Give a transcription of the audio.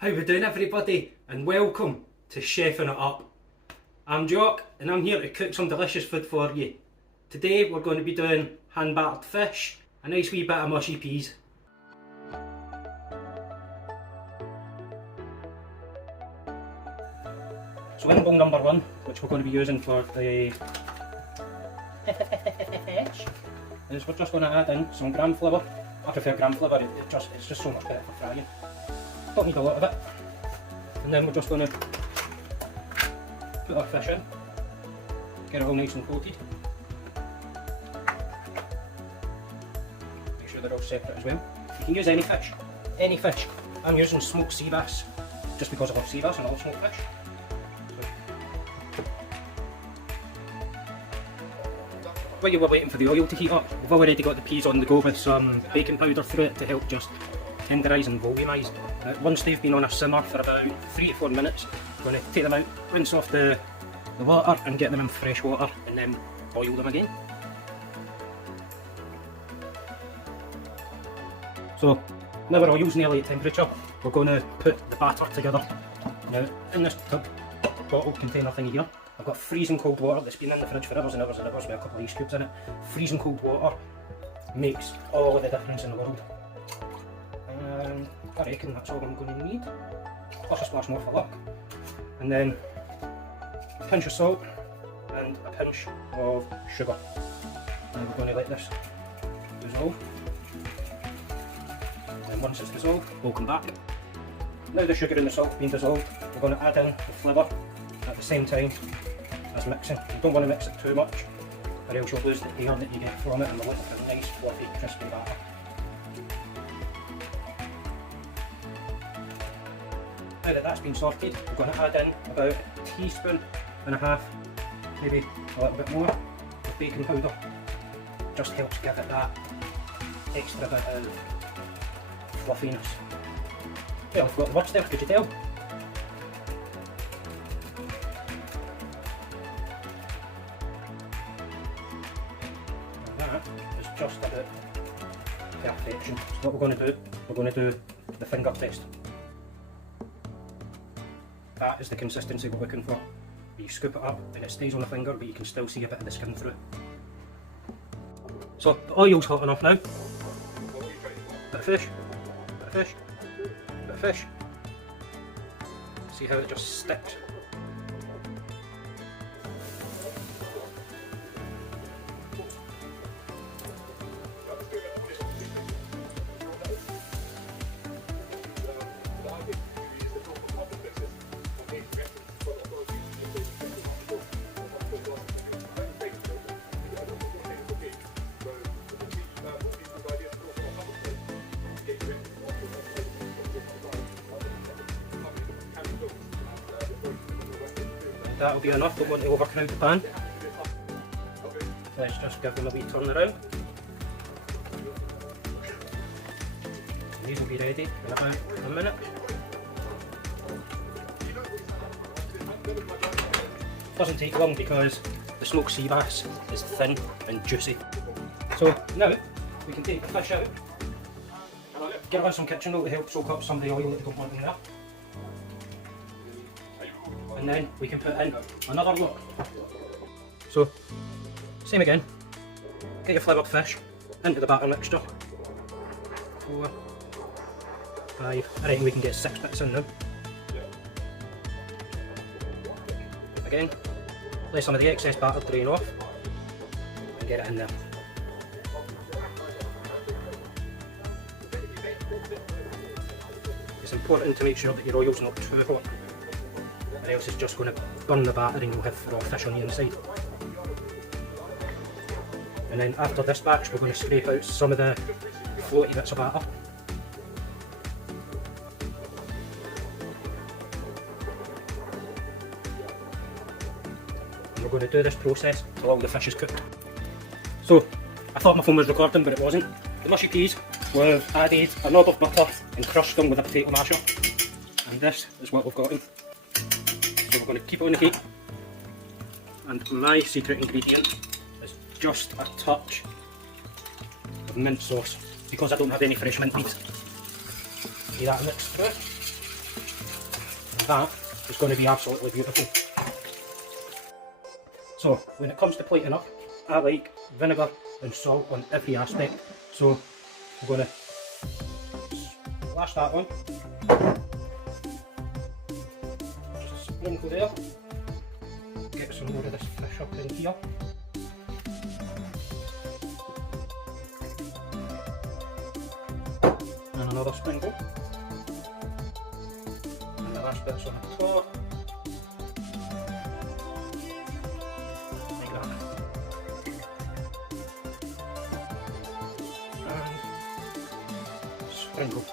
How we doing, everybody, and welcome to Chefing It Up. I'm Jock and I'm here to cook some delicious food for you. Today we're going to be doing hand battered fish, a nice wee bit of mushy peas. So in bowl number one, which we're going to be using for the fish, is we're just going to add in some gram flavour. I prefer gram flavour, it's just so much better for frying. Don't need a lot of it. And then we're just going to put our fish in, get it all nice and coated. Make sure they're all separate as well. You can use any fish, any fish. I'm using smoked sea bass, just because I love sea bass and I love smoked fish. While you were waiting for the oil to heat up, we've already got the peas on the go with some baking powder through it to help just tenderise and volumise. Once they've been on a simmer for about 3 to 4 minutes, we're going to take them out, rinse off the water and get them in fresh water and then boil them again. So now our oil's nearly at temperature, we're going to put the batter together. Now in this tub, bottle container thingy here, I've got freezing cold water that's been in the fridge for hours and hours and hours with a couple of ice cubes in it. Freezing cold water makes all of the difference in the world. And I reckon that's all I'm going to need. Plus a splash more for luck. And then a pinch of salt and a pinch of sugar. And we're going to let this dissolve. And once it's dissolved, we'll come back. Now the sugar and the salt have been dissolved, we're going to add in the flavour at the same time as mixing. You don't want to mix it too much, or else you'll lose the air that you get from it and we're looking for a nice fluffy crispy batter. Now that that's been sorted, we're going to add in about a teaspoon and a half, maybe a little bit more, of baking powder. Just helps give it that extra bit of fluffiness. Well, I've got the words there, could you tell? And that is just about perfection. So what we're going to do, we're going to do the finger test. That is the consistency we're looking for. You scoop it up and it stays on the finger, but you can still see a bit of the skin through. So the oil's hot enough now. Bit of fish, bit of fish, bit of fish. See how it just sticks. That'll be enough, don't want to overcrowd the pan. Let's just give them a wee turn around. These will be ready in about a minute. Doesn't take long because the smoked sea bass is thin and juicy. So now we can take the fish out, get on some kitchen roll to help soak up some of the oil that we don't want in there. And then we can put in another look. So, same again, get your flavoured fish into the batter mixture. 4, 5, I reckon we can get 6 bits in now. Again, let some of the excess batter drain off and get it in there. It's important to make sure that your oil's not too hot, or else it's just going to burn the batter and you'll have raw fish on the inside. And then after this batch we're going to scrape out some of the floaty bits of batter. And we're going to do this process till all the fish is cooked. So, I thought my phone was recording but it wasn't. The mushy peas, we've added a knob of butter and crushed them with a potato masher. And this is what we've got in. So we're going to keep it on the heat, and my secret ingredient is just a touch of mint sauce, because I don't have any fresh mint leaves. See that mixed through? that is going to be absolutely beautiful. So when it comes to plating up, I like vinegar and salt on every aspect. So I'm going to splash that on. Just sprinkle there. Get some more of this fish up in here. And another sprinkle. And the last bit's on the top. Like that. And sprinkle.